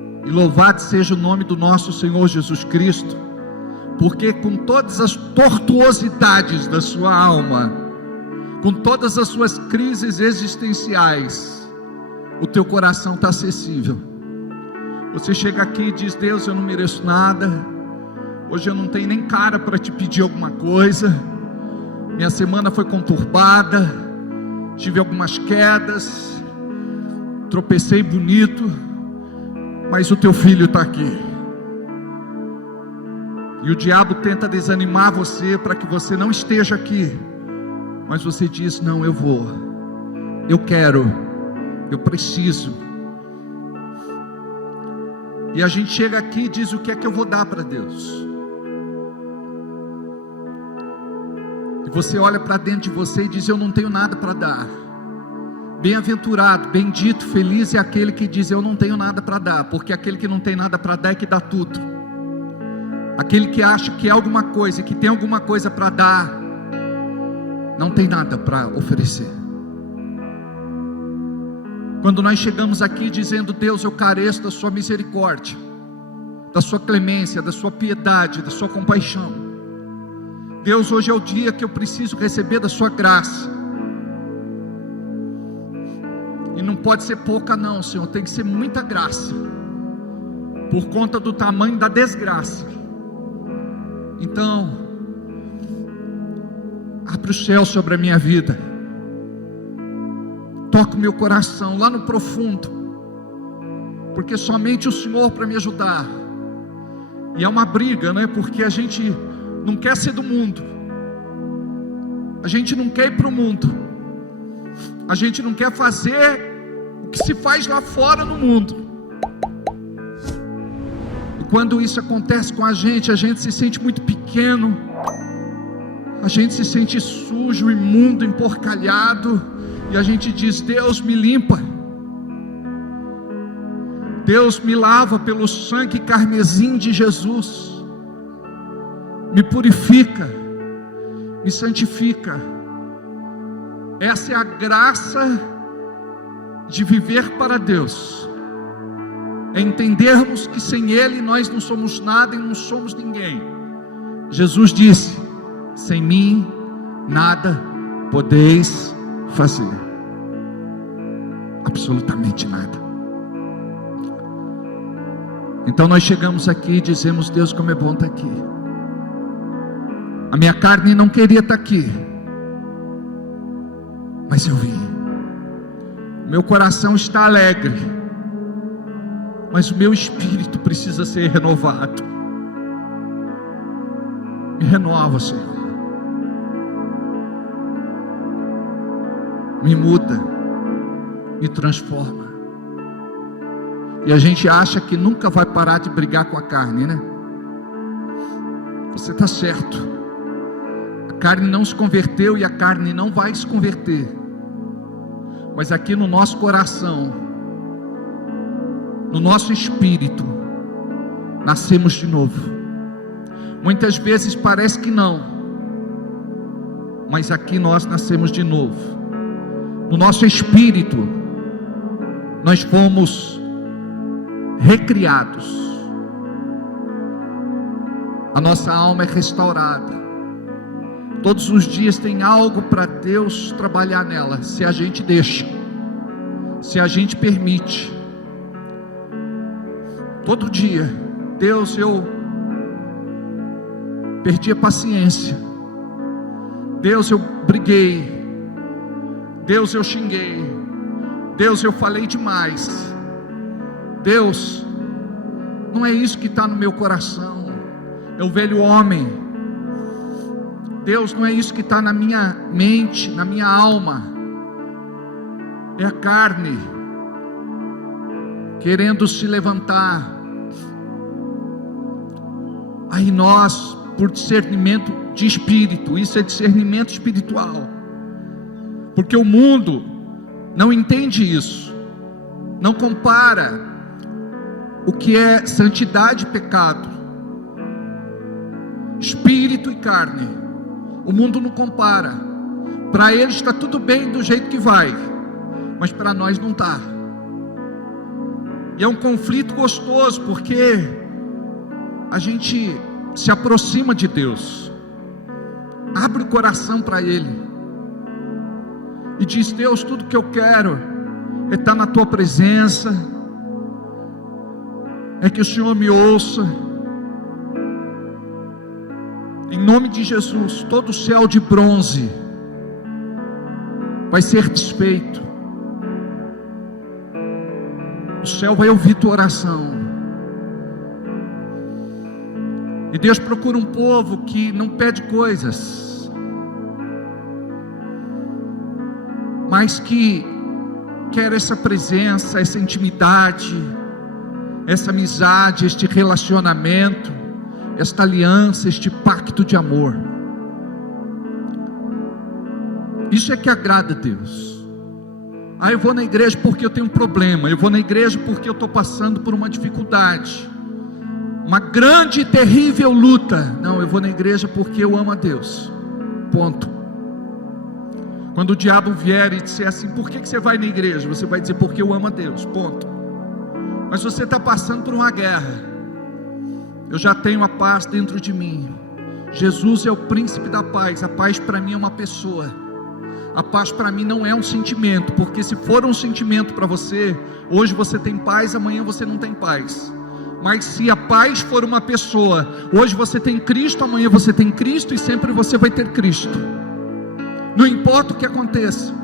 E louvado seja o nome do nosso Senhor Jesus Cristo, porque com todas as tortuosidades da sua alma, com todas as suas crises existenciais, o teu coração está acessível. Você chega aqui e diz: Deus, eu não mereço nada, hoje eu não tenho nem cara para te pedir alguma coisa, minha semana foi conturbada, tive algumas quedas, tropecei bonito, mas o teu filho está aqui. E o diabo tenta desanimar você para que você não esteja aqui, mas você diz: não, eu vou, eu quero, eu preciso. E a gente chega aqui e diz: o que é que eu vou dar para Deus? E você olha para dentro de você e diz: eu não tenho nada para dar. Bem-aventurado, bendito, feliz é aquele que diz: eu não tenho nada para dar, porque aquele que não tem nada para dar é que dá tudo. Aquele que acha que é alguma coisa, que tem alguma coisa para dar, não tem nada para oferecer. Quando nós chegamos aqui dizendo: Deus, eu careço da sua misericórdia, da sua clemência, da sua piedade, da sua compaixão. Deus, hoje é o dia que eu preciso receber da sua graça. E não pode ser pouca não, Senhor, tem que ser muita graça, por conta do tamanho da desgraça. Então, abre o céu sobre a minha vida, toca o meu coração lá no profundo, porque somente o Senhor para me ajudar. E é uma briga, né? Porque a gente não quer ser do mundo, a gente não quer ir para o mundo, a gente não quer fazer o que se faz lá fora no mundo. E quando isso acontece com a gente se sente muito pequeno, a gente se sente sujo, imundo, emporcalhado, e a gente diz: Deus, me limpa, Deus, me lava pelo sangue carmesim de Jesus, me purifica, me santifica. Essa é a graça de viver para Deus, é entendermos que sem Ele nós não somos nada e não somos ninguém. Jesus disse: sem mim nada podeis fazer, absolutamente nada. Então nós chegamos aqui e dizemos: Deus, como é bom estar aqui. A minha carne não queria estar aqui, mas eu vim. Meu coração está alegre, mas o meu espírito precisa ser renovado. Me renova, Senhor, me muda, me transforma. E a gente acha que nunca vai parar de brigar com a carne, né? Você está certo, a carne não se converteu e a carne não vai se converter, mas aqui no nosso coração, no nosso espírito, nascemos de novo. Muitas vezes parece que não, mas aqui nós nascemos de novo. No nosso espírito nós fomos recriados, a nossa alma é restaurada. Todos os dias tem algo para Deus trabalhar nela, se a gente deixa, se a gente permite. Todo dia: Deus, eu perdi a paciência, Deus, eu briguei, Deus, eu xinguei, Deus, eu falei demais. Deus, não é isso que está no meu coração, é o velho homem. Deus, não é isso que está na minha mente, na minha alma, é a carne querendo se levantar. Aí nós, por discernimento de espírito, isso é discernimento espiritual, porque o mundo não entende isso, não compara o que é santidade e pecado, espírito e carne. O mundo não compara. Para eles está tudo bem do jeito que vai, mas para nós não está. E é um conflito gostoso, porque a gente se aproxima de Deus, abre o coração para Ele e diz: Deus, tudo que eu quero é estar na Tua presença, é que o Senhor me ouça. Em nome de Jesus, todo o céu de bronze vai ser desfeito. O céu vai ouvir tua oração. E Deus procura um povo que não pede coisas, mas que quer essa presença, essa intimidade, essa amizade, este relacionamento, esta aliança, este pacto de amor. Isso é que agrada a Deus. Eu vou na igreja porque eu tenho um problema, eu vou na igreja porque eu estou passando por uma dificuldade, uma grande e terrível luta. Não, eu vou na igreja porque eu amo a Deus, ponto. Quando o diabo vier e disser assim: por que você vai na igreja? Você vai dizer: porque eu amo a Deus, ponto. Mas você está passando por uma guerra, eu já tenho a paz dentro de mim. Jesus é o príncipe da paz. A paz para mim é uma pessoa. A paz para mim não é um sentimento, porque se for um sentimento para você, hoje você tem paz, amanhã você não tem paz. Mas se a paz for uma pessoa, hoje você tem Cristo, amanhã você tem Cristo, e sempre você vai ter Cristo, não importa o que aconteça.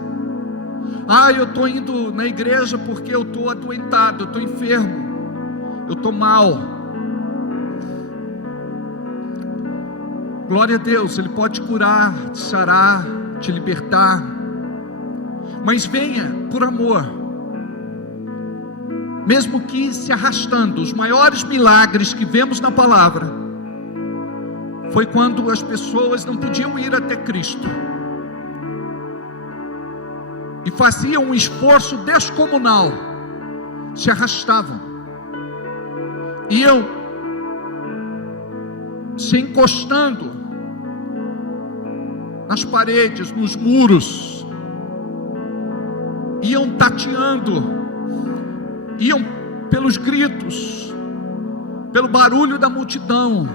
Eu estou indo na igreja porque eu estou adoentado, eu estou enfermo, eu estou mal. Glória a Deus, Ele pode te curar, te sarar, te libertar. Mas venha por amor, mesmo que se arrastando. Os maiores milagres que vemos na palavra foi quando as pessoas não podiam ir até Cristo e faziam um esforço descomunal, se arrastavam, iam se encostando nas paredes, nos muros, iam tateando, iam pelos gritos, pelo barulho da multidão,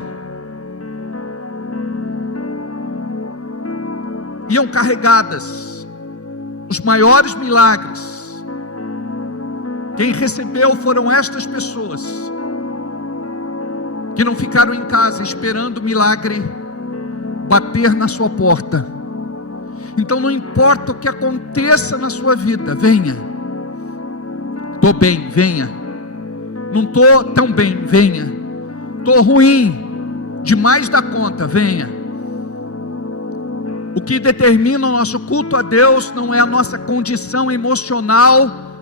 iam carregadas. Os maiores milagres, quem recebeu foram estas pessoas, que não ficaram em casa esperando o milagre bater na sua porta. Então não importa o que aconteça na sua vida, venha. Estou bem, venha. Não estou tão bem, venha. Estou ruim demais da conta, venha. O que determina o nosso culto a Deus não é a nossa condição emocional,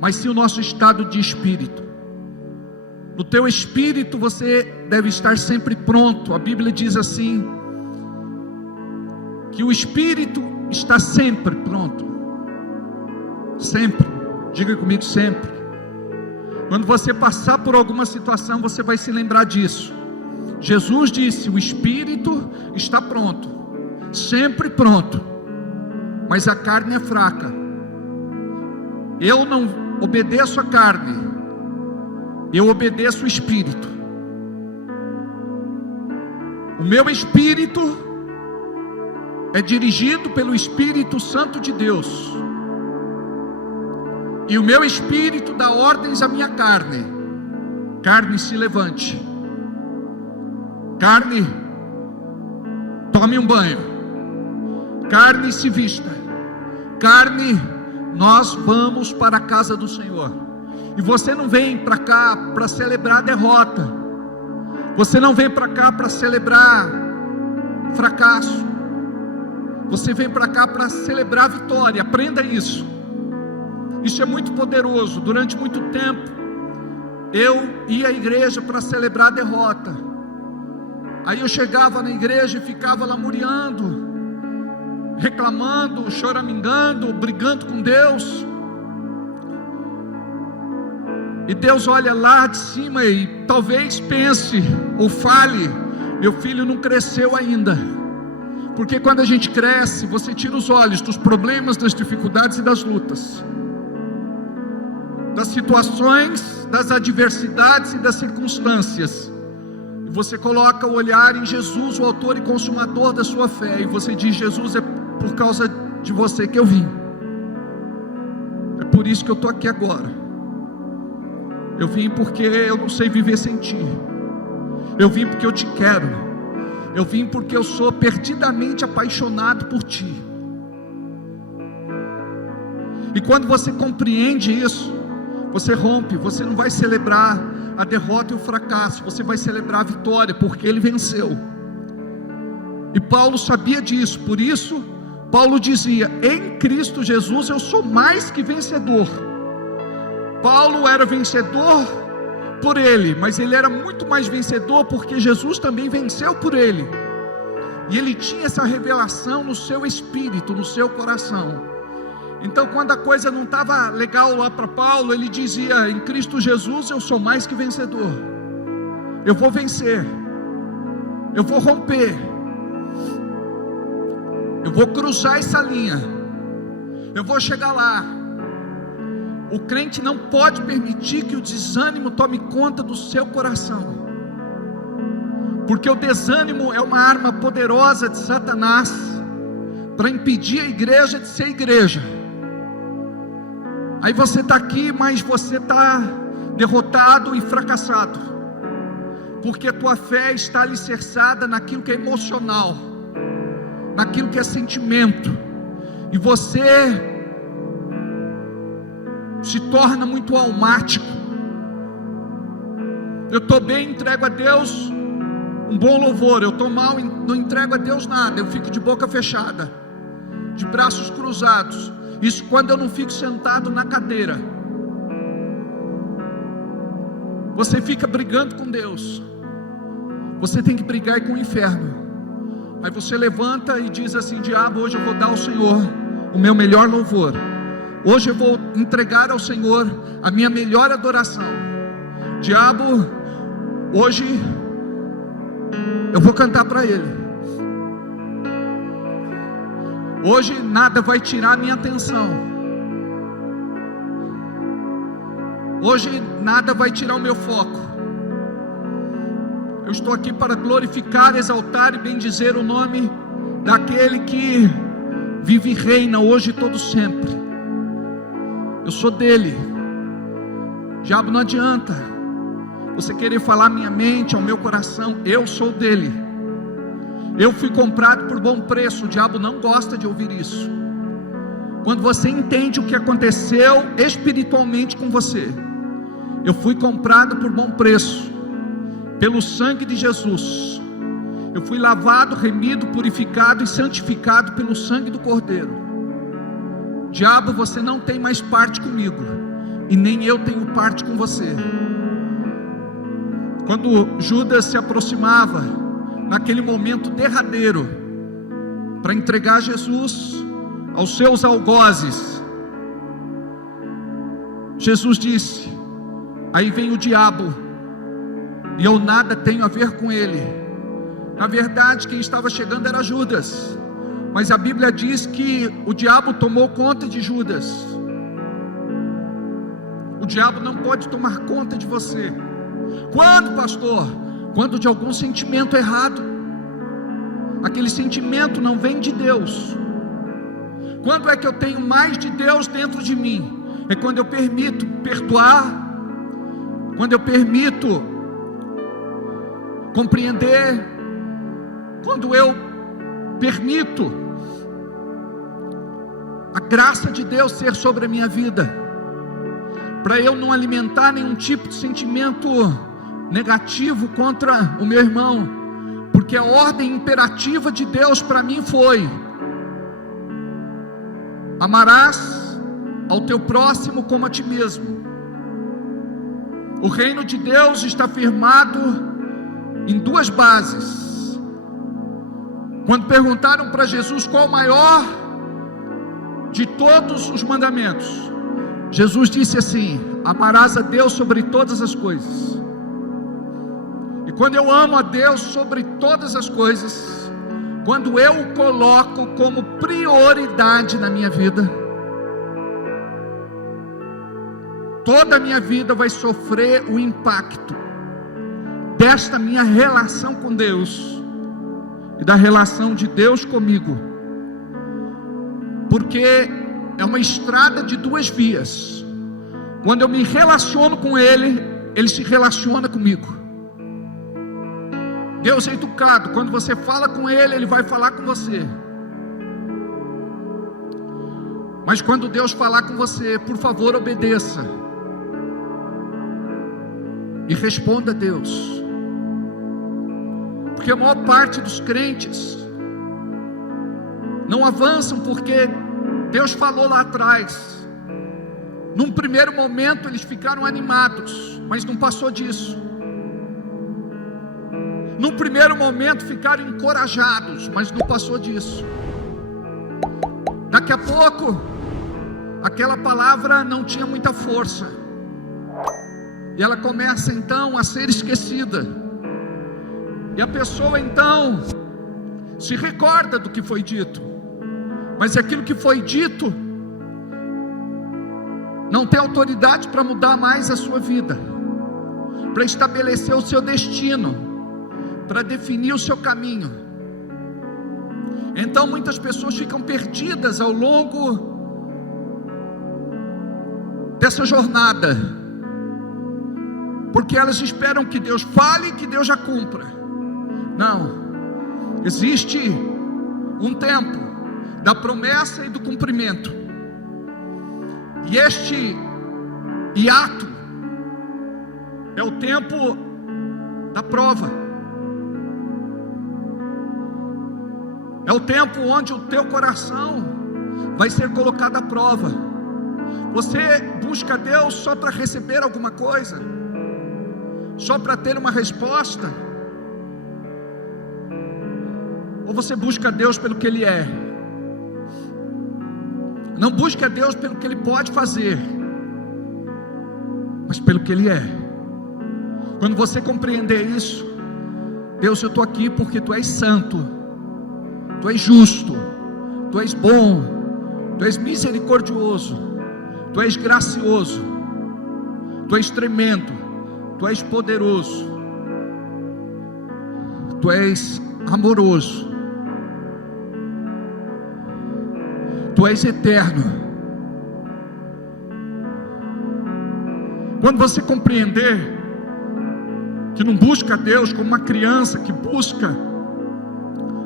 mas sim o nosso estado de espírito. No teu espírito você deve estar sempre pronto. A Bíblia diz assim, que o espírito está sempre pronto. Sempre, diga comigo, sempre. Quando você passar por alguma situação, você vai se lembrar disso. Jesus disse: o espírito está pronto, sempre pronto, mas a carne é fraca. Eu não obedeço a carne, eu obedeço o Espírito. O meu espírito é dirigido pelo Espírito Santo de Deus, e o meu espírito dá ordens à minha carne. Carne, se levante. Carne, tome um banho. Carne, se vista. Carne, nós vamos para a casa do Senhor. E você não vem para cá para celebrar a derrota, você não vem para cá para celebrar fracasso, você vem para cá para celebrar a vitória. Aprenda isso, isso é muito poderoso. Durante muito tempo eu ia à igreja para celebrar a derrota. Aí eu chegava na igreja e ficava lamuriando, reclamando, choramingando, brigando com Deus. E Deus olha lá de cima e talvez pense ou fale: meu filho não cresceu ainda. Porque quando a gente cresce, você tira os olhos dos problemas, das dificuldades e das lutas, das situações, das adversidades e das circunstâncias, e você coloca o olhar em Jesus, o autor e consumador da sua fé, e você diz: Jesus, é por causa de você que eu vim, é por isso que eu estou aqui agora. Eu vim porque eu não sei viver sem ti, eu vim porque eu te quero, eu vim porque eu sou perdidamente apaixonado por ti. E quando você compreende isso, você rompe. Você não vai celebrar a derrota e o fracasso, você vai celebrar a vitória, porque ele venceu. E Paulo sabia disso, por isso Paulo dizia: em Cristo Jesus eu sou mais que vencedor. Paulo era vencedor por ele, mas ele era muito mais vencedor porque Jesus também venceu por ele, e ele tinha essa revelação no seu espírito, no seu coração. Então, quando a coisa não estava legal lá para Paulo, ele dizia: em Cristo Jesus eu sou mais que vencedor, eu vou vencer, eu vou romper, eu vou cruzar essa linha, eu vou chegar lá. O crente não pode permitir que o desânimo tome conta do seu coração, porque o desânimo é uma arma poderosa de Satanás para impedir a igreja de ser igreja. Aí você está aqui, mas você está derrotado e fracassado, porque a tua fé está alicerçada naquilo que é emocional, naquilo que é sentimento, e você se torna muito almático. Eu estou bem, entrego a Deus um bom louvor, eu estou mal, não entrego a Deus nada, eu fico de boca fechada, de braços cruzados. Isso quando eu não fico sentado na cadeira. Você fica brigando com Deus, você tem que brigar com o inferno. Aí você levanta e diz assim: diabo, hoje eu vou dar ao Senhor o meu melhor louvor, hoje eu vou entregar ao Senhor a minha melhor adoração. Diabo, hoje eu vou cantar para Ele. Hoje nada vai tirar a minha atenção. Hoje nada vai tirar o meu foco. Eu estou aqui para glorificar, exaltar e bendizer o nome daquele que vive e reina hoje e todo sempre. Eu sou dele. Diabo, não adianta você querer falar minha mente, ao meu coração. Eu sou dele. Eu fui comprado por bom preço. O diabo não gosta de ouvir isso. Quando você entende o que aconteceu espiritualmente com você: eu fui comprado por bom preço, pelo sangue de Jesus. Eu fui lavado, remido, purificado e santificado pelo sangue do Cordeiro. Diabo, você não tem mais parte comigo, e nem eu tenho parte com você. Quando Judas se aproximava, naquele momento derradeiro, para entregar Jesus aos seus algozes, Jesus disse: aí vem o diabo, e eu nada tenho a ver com ele. Na verdade, quem estava chegando era Judas, mas a Bíblia diz que o diabo tomou conta de Judas. O diabo não pode tomar conta de você. Quando, pastor? Quando de algum sentimento errado. Aquele sentimento não vem de Deus. Quando é que eu tenho mais de Deus dentro de mim? É quando eu permito perdoar, quando eu permito compreender, quando eu permito a graça de Deus ser sobre a minha vida, para eu não alimentar nenhum tipo de sentimento negativo contra o meu irmão, porque a ordem imperativa de Deus para mim foi: amarás ao teu próximo como a ti mesmo. O reino de Deus está firmado em duas bases. Quando perguntaram para Jesus qual o maior de todos os mandamentos, Jesus disse assim: amarás a Deus sobre todas as coisas. E quando eu amo a Deus sobre todas as coisas, quando eu o coloco como prioridade na minha vida, toda a minha vida vai sofrer o impacto desta minha relação com Deus e da relação de Deus comigo, porque é uma estrada de duas vias. Quando eu me relaciono com Ele, Ele se relaciona comigo. Deus é educado, quando você fala com Ele, Ele vai falar com você. Mas quando Deus falar com você, por favor, obedeça e responda a Deus, porque a maior parte dos crentes não avançam porque Deus falou lá atrás. Num primeiro momento eles ficaram animados, mas não passou disso. Num primeiro momento ficaram encorajados, mas não passou disso. Daqui a pouco aquela palavra não tinha muita força, e ela começa então a ser esquecida, e a pessoa então se recorda do que foi dito, mas aquilo que foi dito não tem autoridade para mudar mais a sua vida, para estabelecer o seu destino, para definir o seu caminho. Então muitas pessoas ficam perdidas ao longo dessa jornada, porque elas esperam que Deus fale e que Deus já cumpra. Não, existe um tempo da promessa e do cumprimento, e este hiato é o tempo da prova, é o tempo onde o teu coração vai ser colocado à prova. Você busca Deus só para receber alguma coisa, só para ter uma resposta, ou você busca Deus pelo que Ele é? Não busca Deus pelo que Ele pode fazer, mas pelo que Ele é. Quando você compreender isso, Deus, eu estou aqui porque Tu és santo, Tu és justo, Tu és bom, Tu és misericordioso, Tu és gracioso, Tu és tremendo, Tu és poderoso, Tu és amoroso, Tu és eterno. Quando você compreender que não busca Deus como uma criança que busca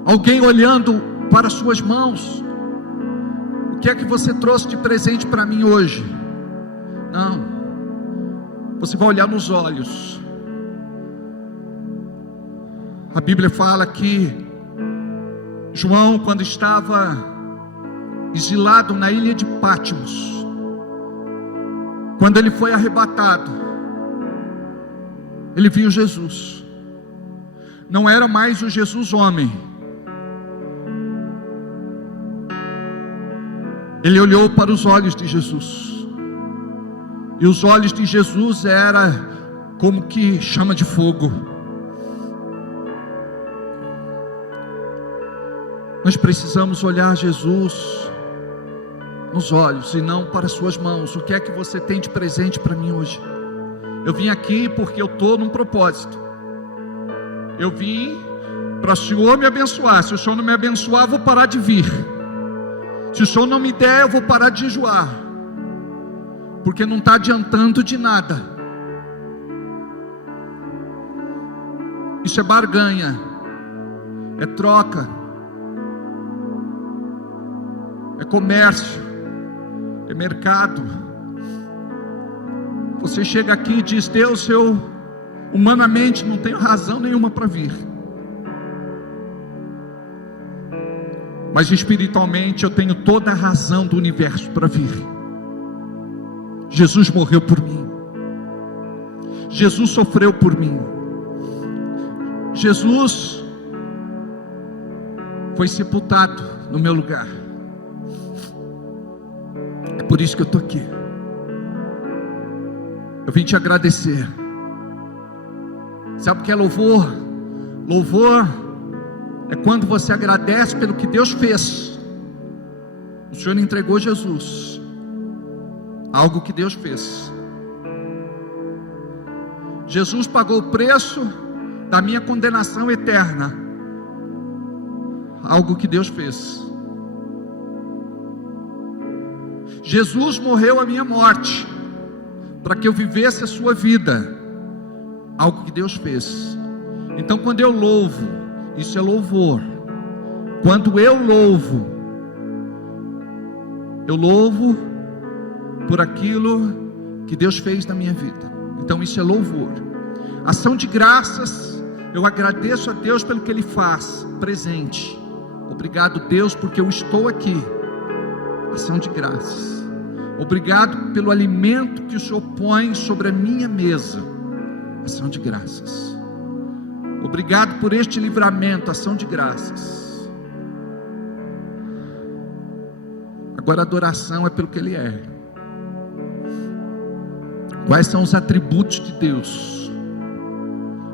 alguém olhando para suas mãos, o que é que você trouxe de presente para mim hoje? Não, você vai olhar nos olhos. A Bíblia fala que João, quando estava exilado na ilha de Patmos, quando ele foi arrebatado, ele viu Jesus. Não era mais o Jesus homem. Ele olhou para os olhos de Jesus, e os olhos de Jesus eram como que chama de fogo. Nós precisamos olhar Jesus nos olhos e não para suas mãos. O que é que você tem de presente para mim hoje? Eu vim aqui porque eu estou num propósito. Eu vim para o Senhor me abençoar. Se o Senhor não me abençoar, eu vou parar de vir. Se o Senhor não me der, eu vou parar de jejuar, porque não está adiantando de nada. Isso é barganha, é troca, é comércio, é mercado. Você chega aqui e diz: Deus, eu humanamente não tenho razão nenhuma para vir, mas espiritualmente eu tenho toda a razão do universo para vir. Jesus morreu por mim, Jesus sofreu por mim, Jesus foi sepultado no meu lugar. É por isso que eu estou aqui. Eu vim te agradecer. Sabe o que é louvor? Louvor é quando você agradece pelo que Deus fez. O Senhor entregou Jesus, algo que Deus fez. Jesus pagou o preço da minha condenação eterna. Algo que Deus fez. Jesus morreu a minha morte, para que eu vivesse a sua vida. Algo que Deus fez. Então quando eu louvo, isso é louvor. Quando eu louvo por aquilo que Deus fez na minha vida. Então isso é louvor. Ação de graças, eu agradeço a Deus pelo que Ele faz, presente. Obrigado, Deus, porque eu estou aqui. Ação de graças. Obrigado pelo alimento que o Senhor põe sobre a minha mesa. Ação de graças. Obrigado por este livramento. Ação de graças. Agora a adoração é pelo que Ele é. Quais são os atributos de Deus?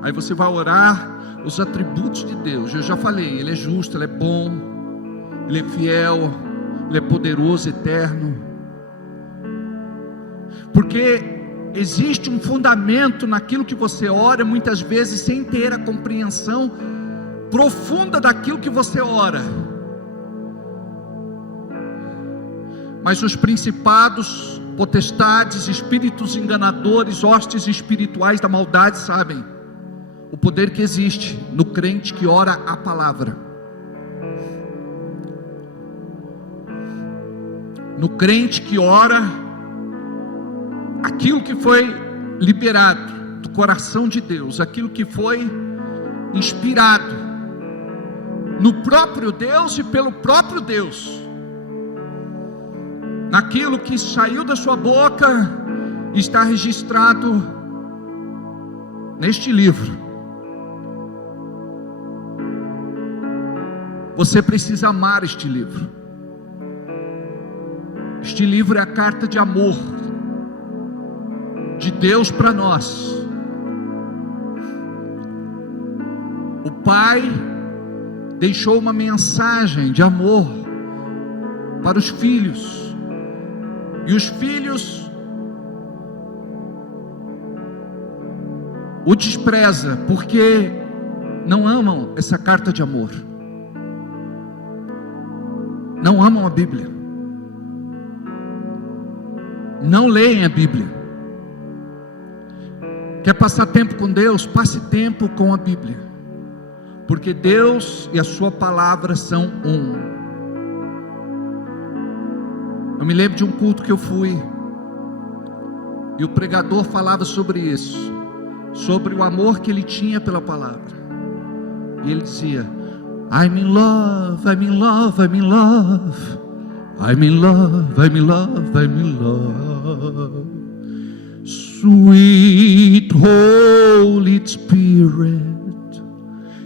Aí você vai orar os atributos de Deus. Eu já falei, Ele é justo, Ele é bom, Ele é fiel, Ele é poderoso, eterno. Porque existe um fundamento naquilo que você ora, muitas vezes sem ter a compreensão profunda daquilo que você ora. Mas os principados, potestades, espíritos enganadores, hostes espirituais da maldade sabem o poder que existe no crente que ora a palavra. No crente que ora aquilo que foi liberado do coração de Deus, aquilo que foi inspirado no próprio Deus e pelo próprio Deus, naquilo que saiu da sua boca, está registrado neste livro. Você precisa amar este livro. Este livro é a carta de amor de Deus para nós. O Pai deixou uma mensagem de amor para os filhos, e os filhos o despreza porque não amam essa carta de amor, não amam a Bíblia, não leem a Bíblia. Quer passar tempo com Deus? Passe tempo com a Bíblia, porque Deus e a sua palavra são um. Eu me lembro de um culto que eu fui, e o pregador falava sobre isso, sobre o amor que ele tinha pela palavra, e ele dizia: I'm in love, I'm in love, I'm in love, I'm in love, I'm in love, I'm in love. Sweet Holy Spirit,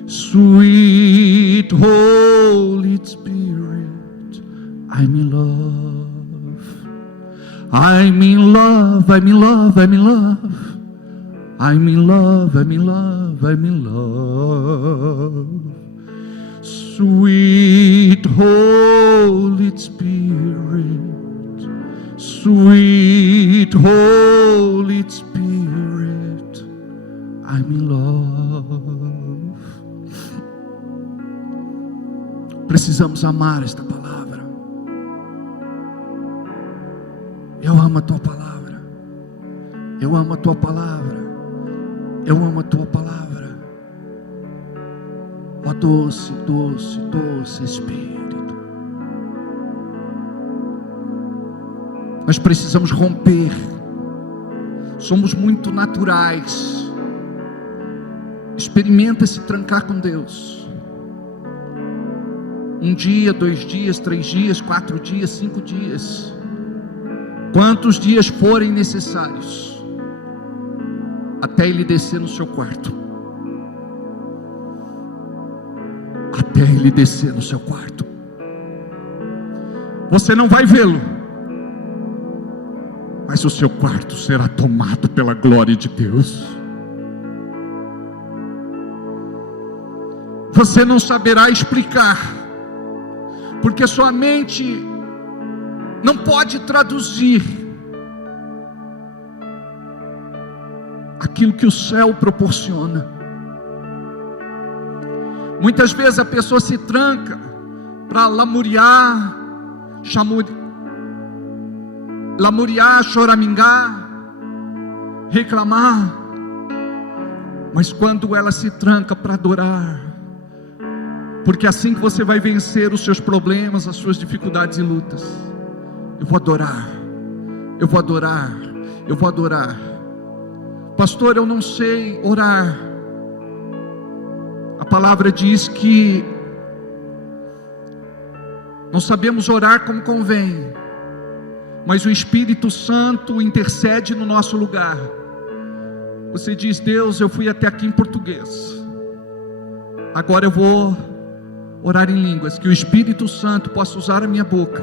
sweet Holy Spirit, I'm in love, I'm in love, I'm in love, I'm in love, I'm in love, I'm in love, I'm in love. Sweet Holy Spirit, sweet Holy Spirit, I'm in love. Precisamos amar esta palavra. Eu amo a tua palavra. Eu amo a tua palavra. Eu amo a tua palavra. Ó doce, doce, doce Espírito. Nós precisamos romper. Somos muito naturais. Experimenta se trancar com Deus. 1 dia, 2 dias, 3 dias, 4 dias, 5 dias. Quantos dias forem necessários, até Ele descer no seu quarto. Até Ele descer no seu quarto. Você não vai vê-lo, mas o seu quarto será tomado pela glória de Deus. Você não saberá explicar, porque sua mente não pode traduzir aquilo que o céu proporciona. Muitas vezes a pessoa se tranca para lamuriar, choramingar, reclamar. Mas quando ela se tranca para adorar, porque é assim que você vai vencer os seus problemas, as suas dificuldades e lutas. Eu vou adorar, eu vou adorar, eu vou adorar. Pastor, eu não sei orar. A palavra diz que não sabemos orar como convém, mas o Espírito Santo intercede no nosso lugar. Você diz: Deus, eu fui até aqui em português, agora eu vou orar em línguas, que o Espírito Santo possa usar a minha boca.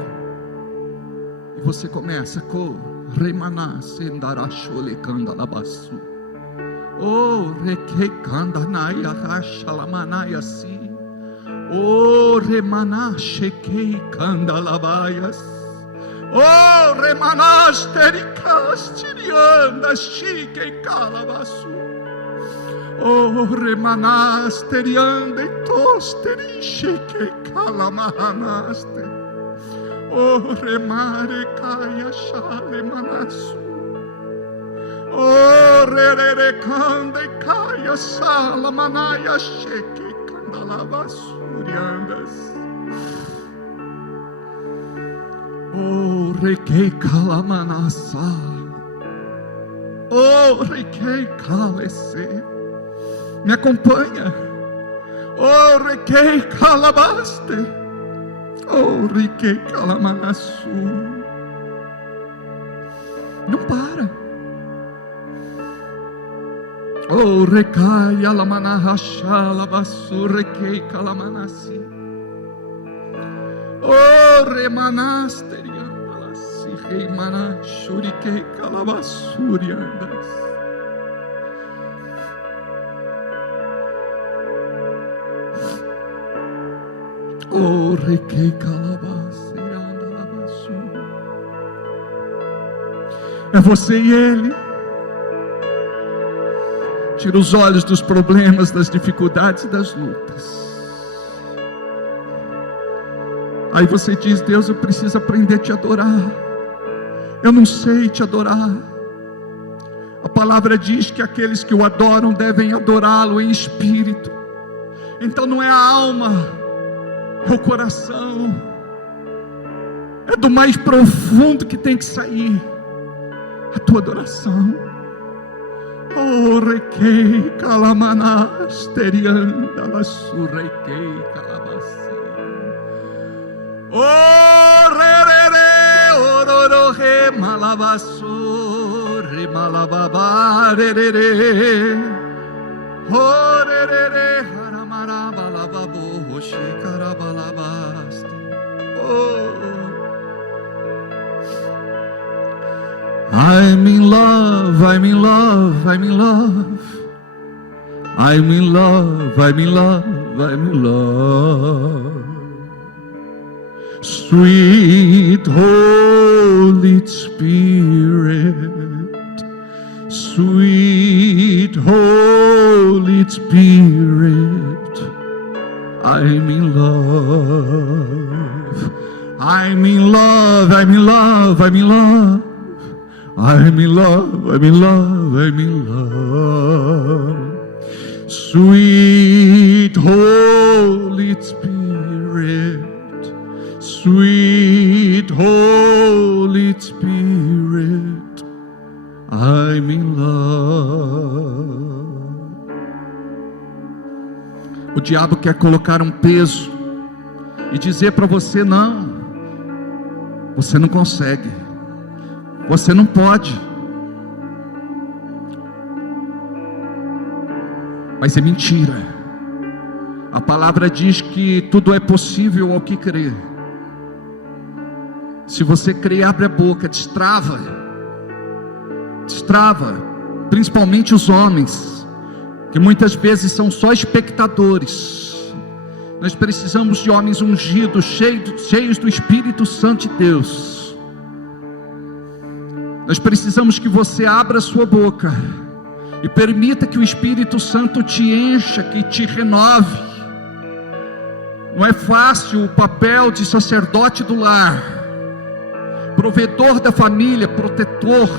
E você começa com Remaná sendarachole candalabasu. Oh, requecandanaya rachalamanaya si. Oh, remaná shekei candalabaias. Oh, remanas tericas tirianda shikei calabasu. Oh, remanas terianda e tosteri shikei calamahanaste. Oh, remare kaya shale manasu. Oh, re kanda e kaya sala manaya sheke candalavasuriandas. Oh, requei calamanasa. Oh, requei calece. Me acompanha. Oh, requei calabaste. Oh, requei calamanasu. Não para. Oh, recai alamanahashalabasu requei calamanasi. Oh, remanasteriandalasi reimanashuriquei calabasuriandas. Oh, requei calabasuriandalabasu. É você e Ele. Tira os olhos dos problemas, das dificuldades e das lutas. Aí você diz: Deus, eu preciso aprender a te adorar. Eu não sei te adorar. A palavra diz que aqueles que o adoram devem adorá-lo em espírito. Então não é a alma, é o coração. É do mais profundo que tem que sair a tua adoração. Oh, requei calamanas terianda la surrequei calabasi. Oh, re ororo re malabaso re malababa re. Oh, re haramara balababo shikara balabast. Oh, I'm in love, I'm in love, I'm in love. I'm in love, I'm in love, I'm in love. Sweet Holy Spirit, sweet Holy Spirit, I'm in love. I'm in love, I'm in love, I'm in love. I'm in love, I'm in love, I'm in love. Sweet Holy Spirit, sweet Holy Spirit, I'm in love. O diabo quer colocar um peso e dizer para você: não, você não consegue. Você não pode. Mas é mentira. A palavra diz que tudo é possível ao que crer. Se você crer, abre a boca, destrava. Destrava. Principalmente os homens, que muitas vezes são só espectadores. Nós precisamos de homens ungidos, cheios do Espírito Santo de Deus. Nós precisamos que você abra a sua boca e permita que o Espírito Santo te encha, que te renove. Não é fácil o papel de sacerdote do lar, provedor da família, protetor,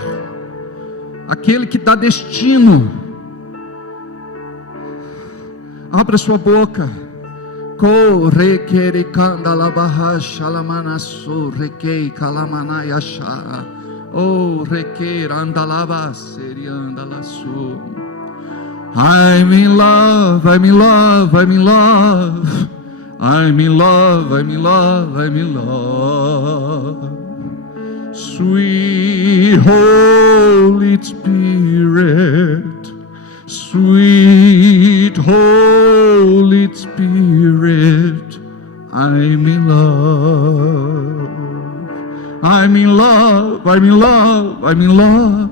aquele que dá destino. Abra sua boca. I'm in love, I'm in love, I'm in love. I'm in love, I'm in love, I'm in love. Sweet Holy Spirit, sweet Holy Spirit, I'm in love. I'm in love, I'm in love, I'm in love.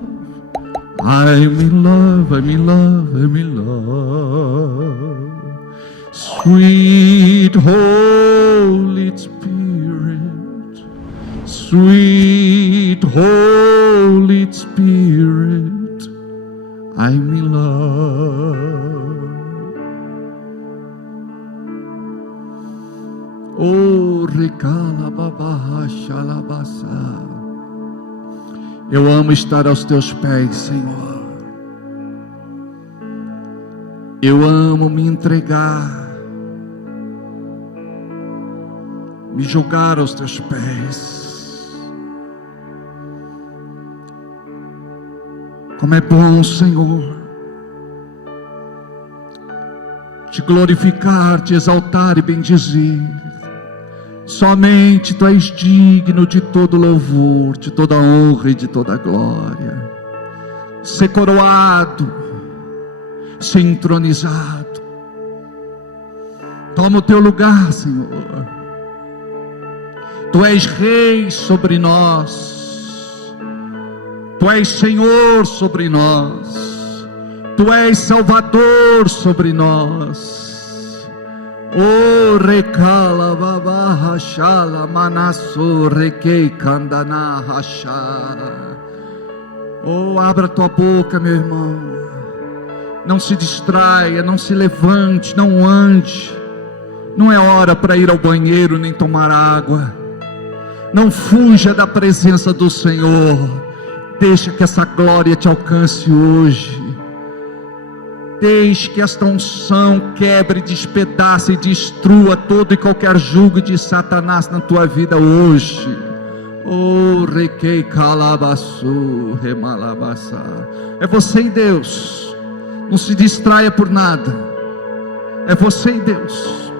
I'm in love, I'm in love, I'm in love. Sweet Holy Spirit, sweet Holy Spirit, I'm in love. Oh, recala babaha shalabasa. Eu amo estar aos teus pés, Senhor. Eu amo me entregar, me jogar aos teus pés. Como é bom, Senhor, te glorificar, te exaltar e bendizer. Somente Tu és digno de todo louvor, de toda honra e de toda glória. Ser coroado, ser entronizado. Toma o Teu lugar, Senhor. Tu és Rei sobre nós. Tu és Senhor sobre nós. Tu és Salvador sobre nós. Oh, recala babaha shala manasso requei kandana rasha. Oh, abra tua boca, meu irmão. Não se distraia, não se levante, não ande. Não é hora para ir ao banheiro nem tomar água. Não fuja da presença do Senhor. Deixa que essa glória te alcance hoje. Deixe que esta unção quebre, despedace e destrua todo e qualquer jugo de Satanás na tua vida hoje. Oh, requei calabaçu, remalabaçá. É você e Deus. Não se distraia por nada. É você e Deus.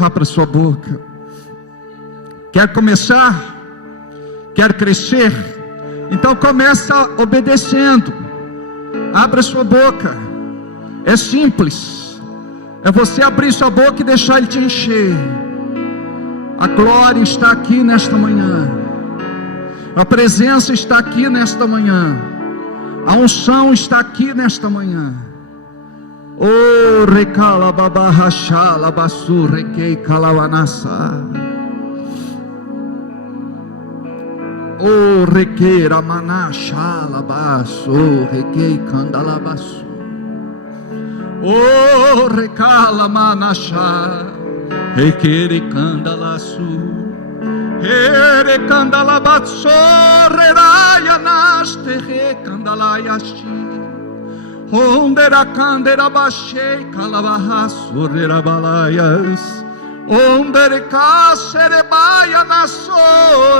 Abra sua boca. Quer começar? Quer crescer? Então começa obedecendo. Abra sua boca. É simples. É você abrir sua boca e deixar Ele te encher. A glória está aqui nesta manhã. A presença está aqui nesta manhã. A unção está aqui nesta manhã. Oh, recala babaha shala basu requei calawanasa. Oh, requeira manasha labaço, requei candalabaço. Oh, recala manasha, requeire candalaço. Ere candalabaço, reraia naste, recandalayashi. Ondera candera baixei, calabaço, rerabalaias. Ondere kasere baia naso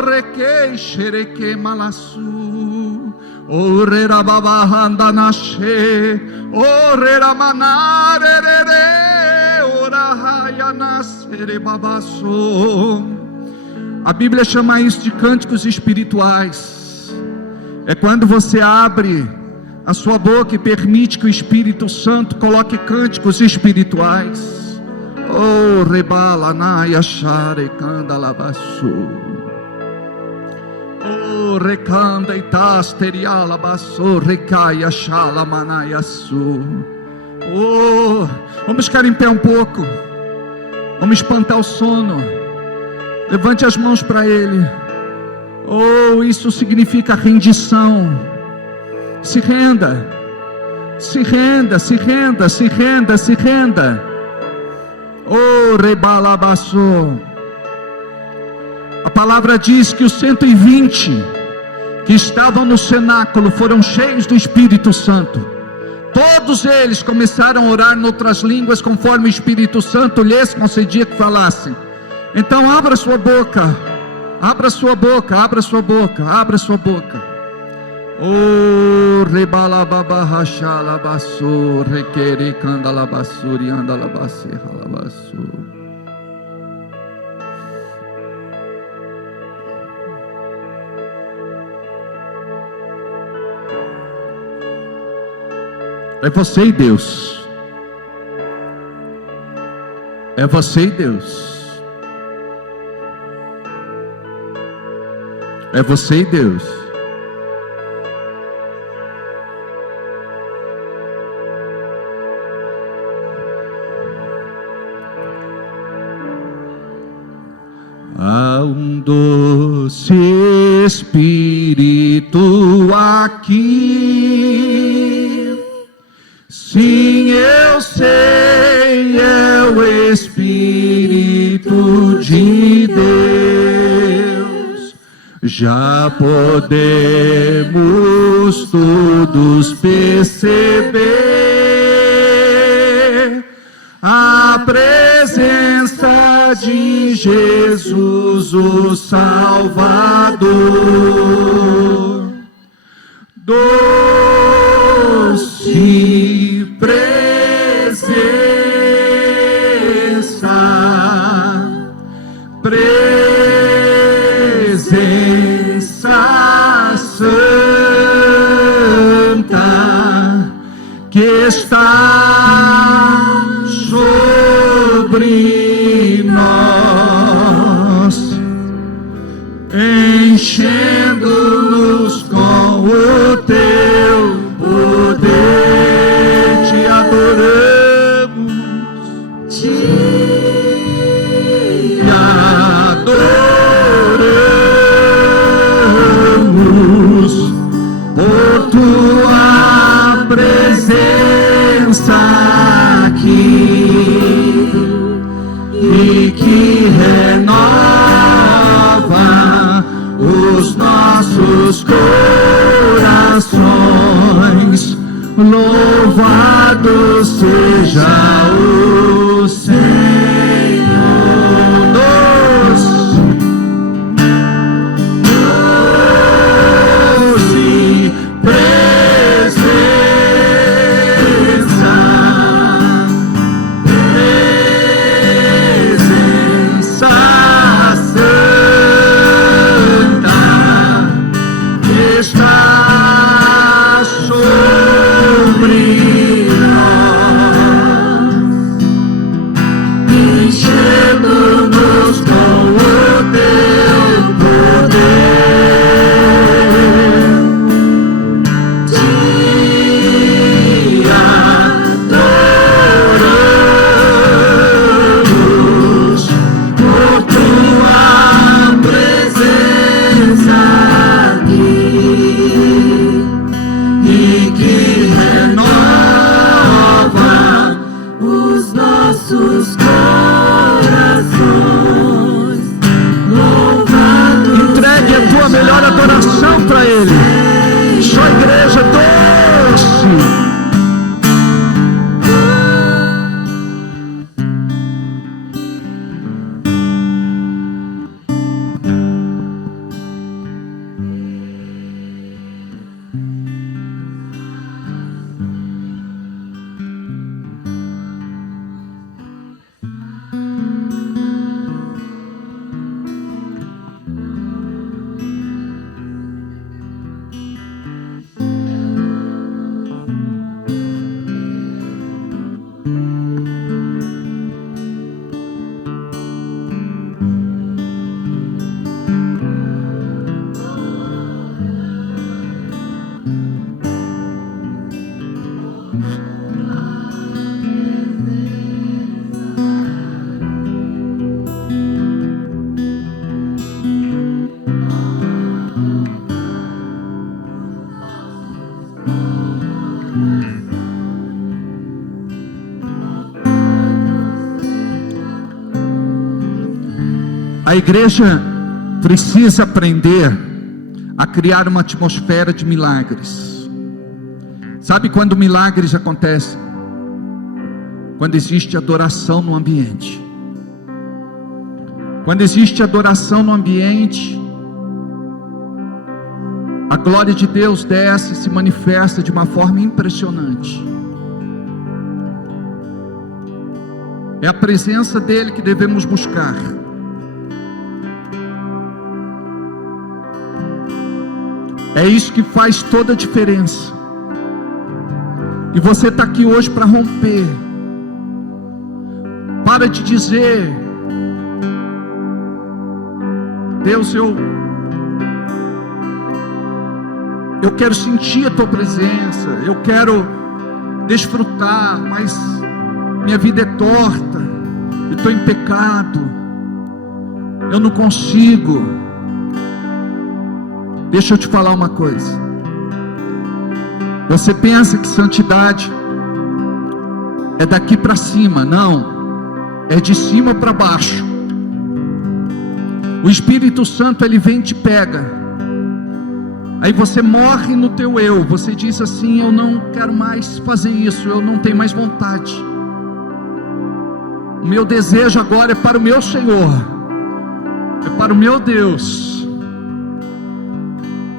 requei xereque malasu. Orera babahanda nasce, orera manarere, ora raia nascere babasso. A Bíblia chama isso de cânticos espirituais. É quando você abre a sua boca e permite que o Espírito Santo coloque cânticos espirituais. Oh, rebala na yashare canda labasso. Oh, recanda e tasteria labasso, recaia shala manayasu. Oh, vamos ficar em pé um pouco. Vamos espantar o sono. Levante as mãos para Ele. Oh, isso significa rendição. Se renda. Se renda, se renda, se renda, se renda. Oh, rebalabaçô. A palavra diz que os 120 que estavam no cenáculo foram cheios do Espírito Santo. Todos eles começaram a orar em outras línguas, conforme o Espírito Santo lhes concedia que falassem. Então abra sua boca, abra sua boca, abra sua boca, abra sua boca. Oh, rebalababahachalabaçô, requericandalabaçuri, andalabacerralabaçô. É você e Deus. É você e Deus. É você e Deus. Há um doce Espírito aqui. Sim, eu sei, é o Espírito de Deus. Já podemos todos perceber a presença de Jesus, o Salvador. Doce presença, presença santa que está sobre nós, enchendo-nos com o teu poder. Te adoramos, te adoramos por tua presença aqui, e que renova os nossos corações. Louvado seja o Senhor. Doce presença, presença santa que está sobre nós, enchendo-nos com o teu poder. Te adoramos por tua presença aqui, e que renova A igreja precisa aprender a criar uma atmosfera de milagres. Sabe quando milagres acontecem? Quando existe adoração no ambiente. Quando existe adoração no ambiente, a glória de Deus desce e se manifesta de uma forma impressionante. É a presença dele que devemos buscar. É isso que faz toda a diferença. E você está aqui hoje para romper. Para de dizer: Deus, eu quero sentir a tua presença, eu quero desfrutar, mas minha vida é torta, eu estou em pecado, eu não consigo. Deixa eu te falar uma coisa. Você pensa que santidade é daqui para cima? Não, é de cima para baixo. O Espírito Santo, ele vem e te pega. Aí você morre no teu eu. Você diz assim: eu não quero mais fazer isso, eu não tenho mais vontade. O meu desejo agora é para o meu Senhor, é para o meu Deus,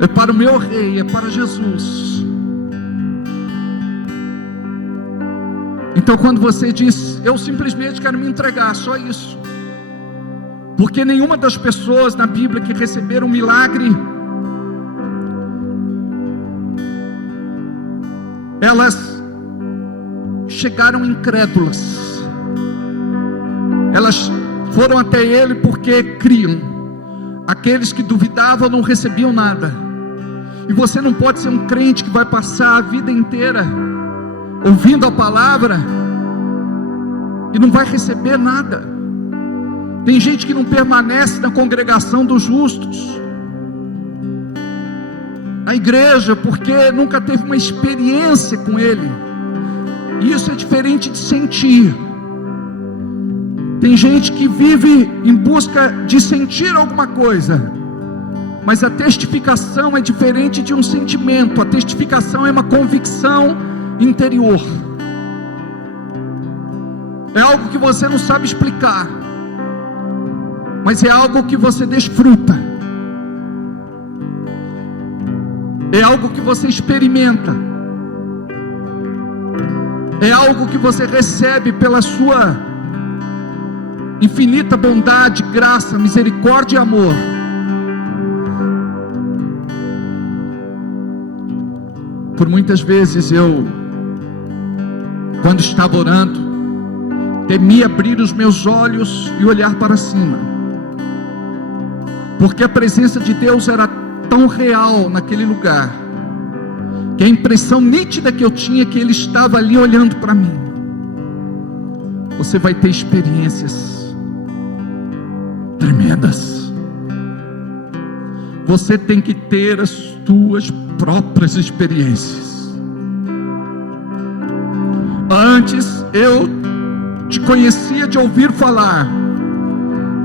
é para o meu Rei, é para Jesus. Então quando você diz: eu simplesmente quero me entregar, só isso. Porque nenhuma das pessoas na Bíblia que receberam um milagre, elas chegaram incrédulas. Elas foram até ele porque criam. Aqueles que duvidavam não recebiam nada. E você não pode ser um crente que vai passar a vida inteira ouvindo a palavra e não vai receber nada. Tem gente que não permanece na congregação dos justos, na igreja, porque nunca teve uma experiência com ele. E isso é diferente de sentir. Tem gente que vive em busca de sentir alguma coisa, mas a testificação é diferente de um sentimento. A testificação é uma convicção interior. É algo que você não sabe explicar, mas é algo que você desfruta. É algo que você experimenta. É algo que você recebe pela sua infinita bondade, graça, misericórdia e amor. Por muitas vezes eu, quando estava orando, temia abrir os meus olhos e olhar para cima, porque a presença de Deus era tão real naquele lugar, que a impressão nítida que eu tinha é que Ele estava ali olhando para mim. Você vai ter experiências tremendas. Você tem que ter as suas próprias experiências. Antes eu te conhecia de ouvir falar,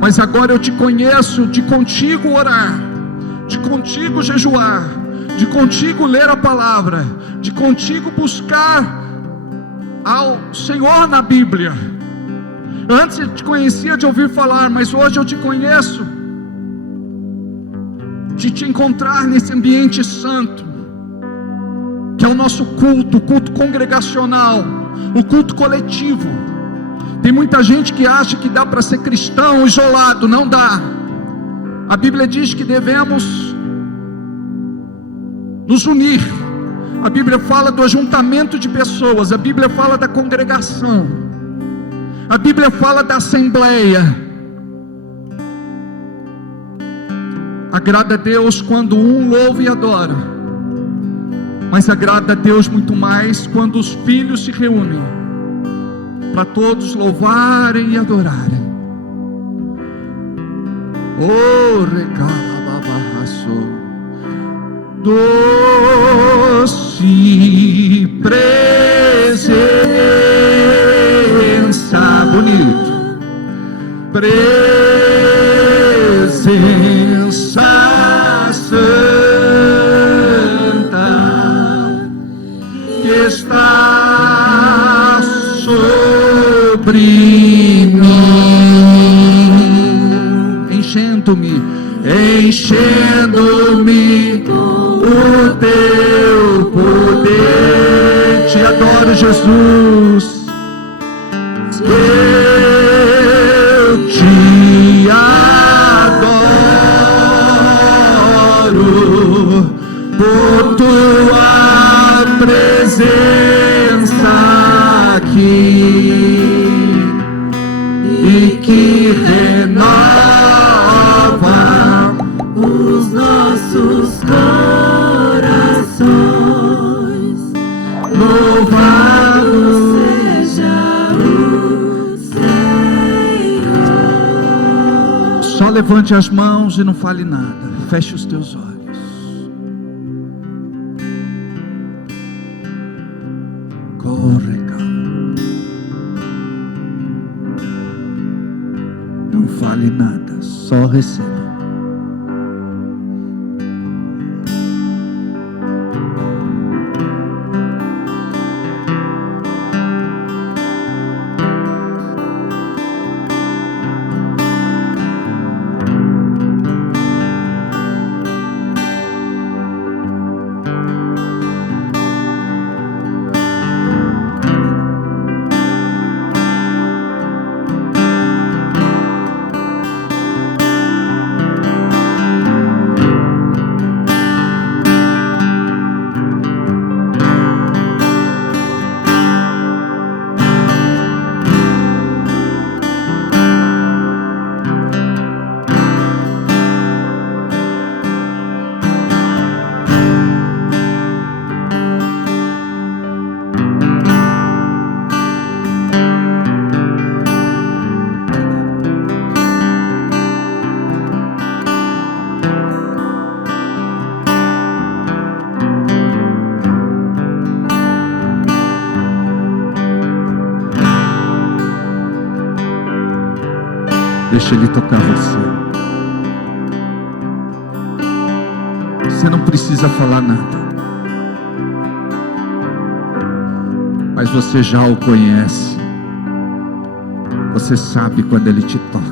mas agora eu te conheço de contigo orar, de contigo jejuar, de contigo ler a palavra, de contigo buscar ao Senhor na Bíblia. Antes eu te conhecia de ouvir falar, mas hoje eu te conheço de te encontrar nesse ambiente santo, que é o nosso culto, o culto congregacional, o culto coletivo. Tem muita gente que acha que dá para ser cristão isolado. Não dá. A Bíblia diz que devemos nos unir. A Bíblia fala do ajuntamento de pessoas. A Bíblia fala da congregação. A Bíblia fala da assembleia. Agrada a Deus quando um louva e adora, mas agrada a Deus muito mais quando os filhos se reúnem para todos louvarem e adorarem. Oh, recalababaço, doce presença, bonito, presença santa que está sobre mim, enchendo-me o teu poder. Te adoro, Jesus. Eu te adoro por tua presença aqui e que renova os nossos corações. Louvado seja o Senhor. Só levante as mãos e não fale nada. Feche os teus olhos. Corre, calma. Não fale nada, só receba. Deixa Ele tocar você. Você não precisa falar nada, mas você já o conhece. Você sabe quando Ele te toca.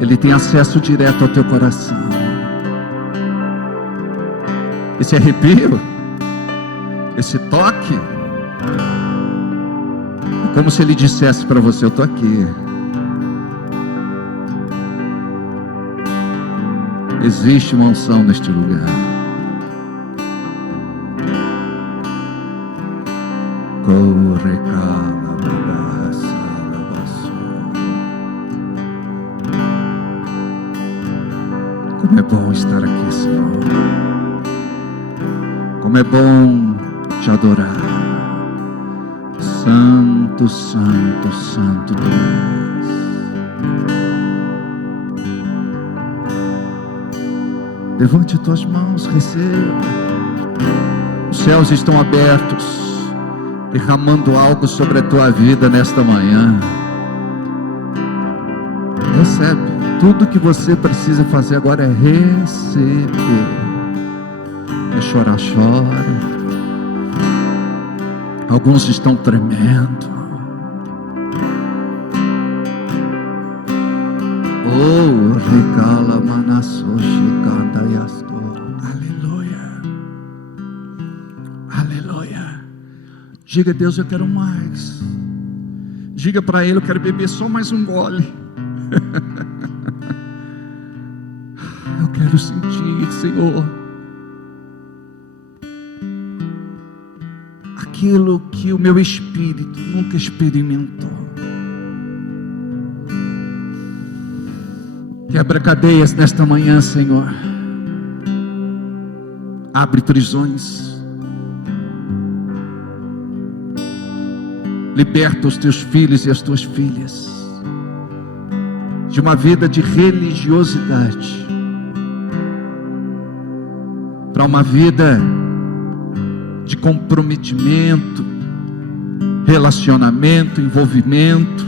Ele tem acesso direto ao teu coração. Esse arrepio, esse toque, é como se Ele dissesse para você: eu estou aqui. Existe uma unção neste lugar. Como é bom estar aqui, Senhor. Como é bom te adorar. Santo, santo, santo tu és. Levante tuas mãos, receba. Os céus estão abertos, derramando algo sobre a tua vida nesta manhã. Recebe. Tudo que você precisa fazer agora é receber. Quer chorar, chora. Alguns estão tremendo. Oh, regala manasoshi canta yastor. Aleluia. Aleluia. Diga a Deus: eu quero mais. Diga para Ele: eu quero beber só mais um gole. Eu quero sentir, Senhor, aquilo que o meu espírito nunca experimentou. Quebra cadeias nesta manhã, Senhor. Abre prisões. Liberta os teus filhos e as tuas filhas de uma vida de religiosidade para uma vida de comprometimento, relacionamento, envolvimento,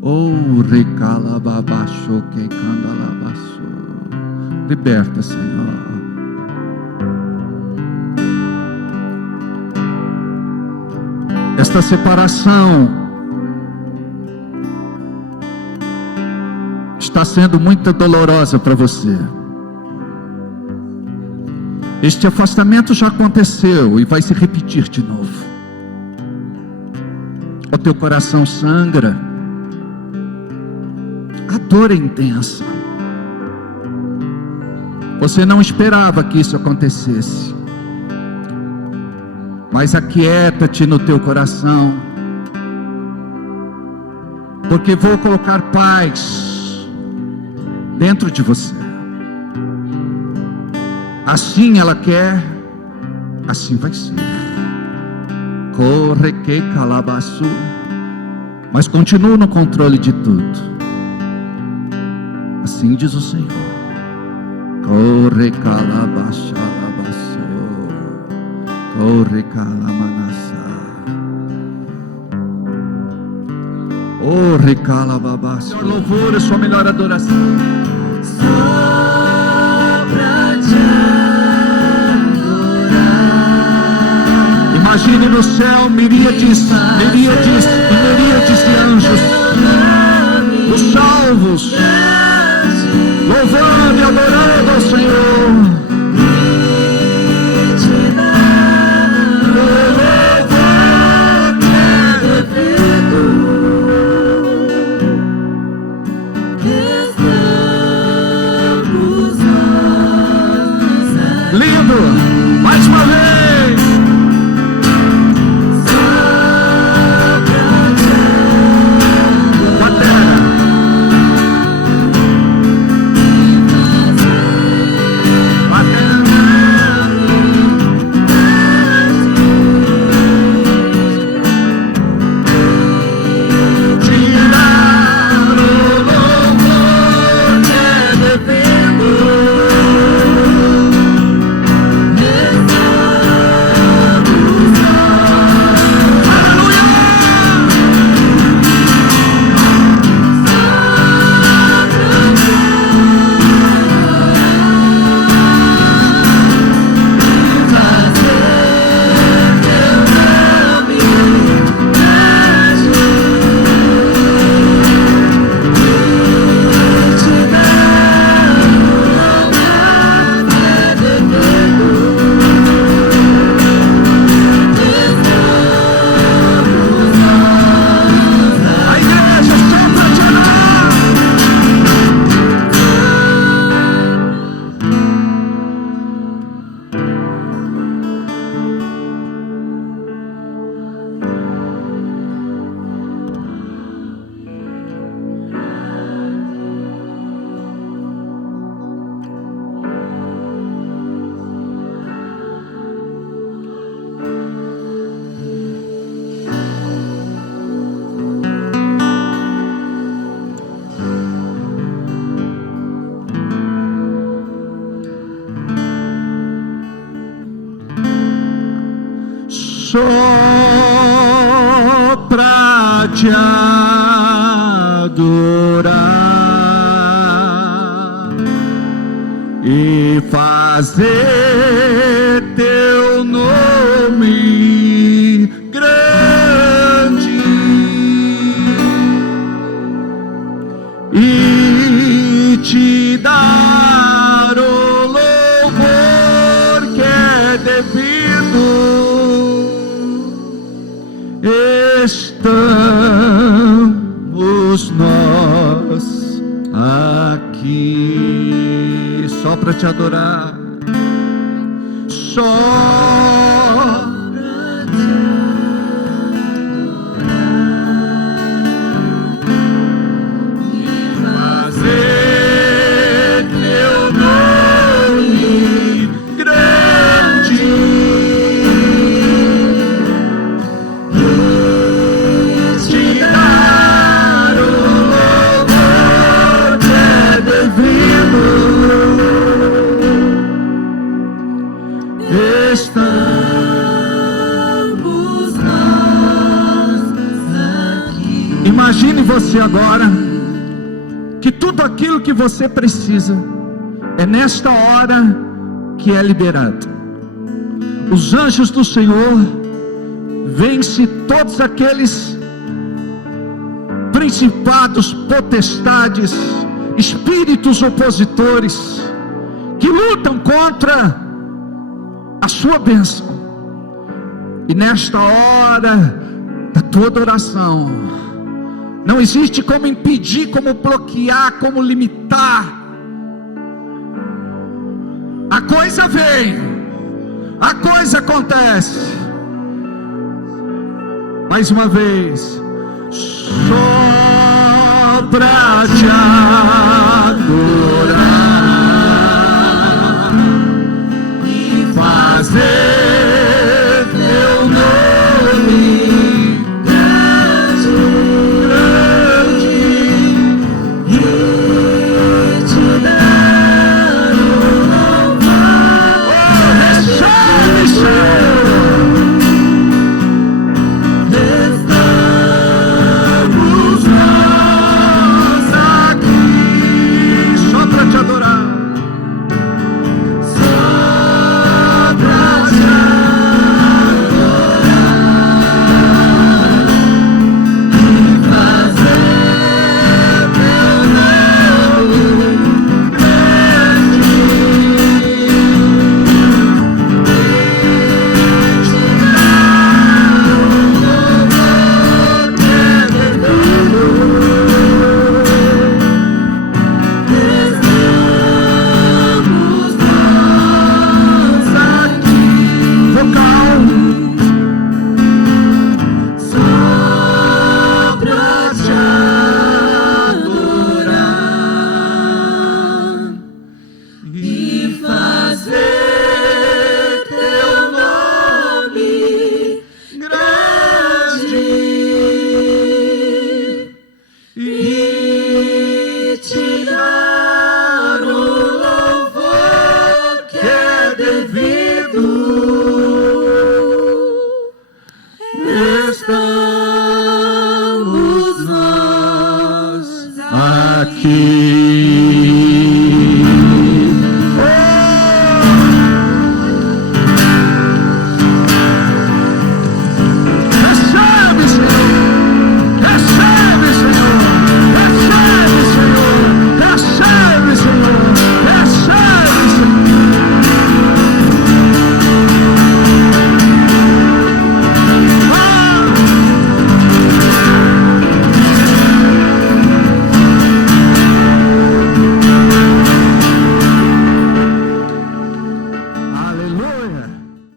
Oh, recalababaxo que candalabaço. Liberta, Senhor. Esta separação está sendo muito dolorosa para você. Este afastamento já aconteceu e vai se repetir de novo. O teu coração sangra. A dor é intensa. Você não esperava que isso acontecesse. Mas aquieta-te no teu coração, porque vou colocar paz dentro de você. Assim ela quer, assim vai ser. Corre que calabaçu, mas continua no controle de tudo. Assim diz o Senhor. Corre calabaçu, corre calamanassa, corre calababaçu. Senhor, louvor é sua melhor adoração. Imagine no céu miríades e miríades de anjos, os salvos, louvando e adorando ao Senhor. Lindo, mais uma vez. Só pra te adorar e fazer teu nome grande e te dar o louvor que é devido. Estamos nós aqui só para te adorar, só para te adorar e fazer teu nome grande. Imagine você agora que tudo aquilo que você precisa é nesta hora que é liberado. Os anjos do Senhor vencem todos aqueles principados, potestades, espíritos opositores que lutam contra a sua bênção. E nesta hora da tua adoração, não existe como impedir, como bloquear, como limitar. A coisa vem, a coisa acontece. Mais uma vez, sopra já.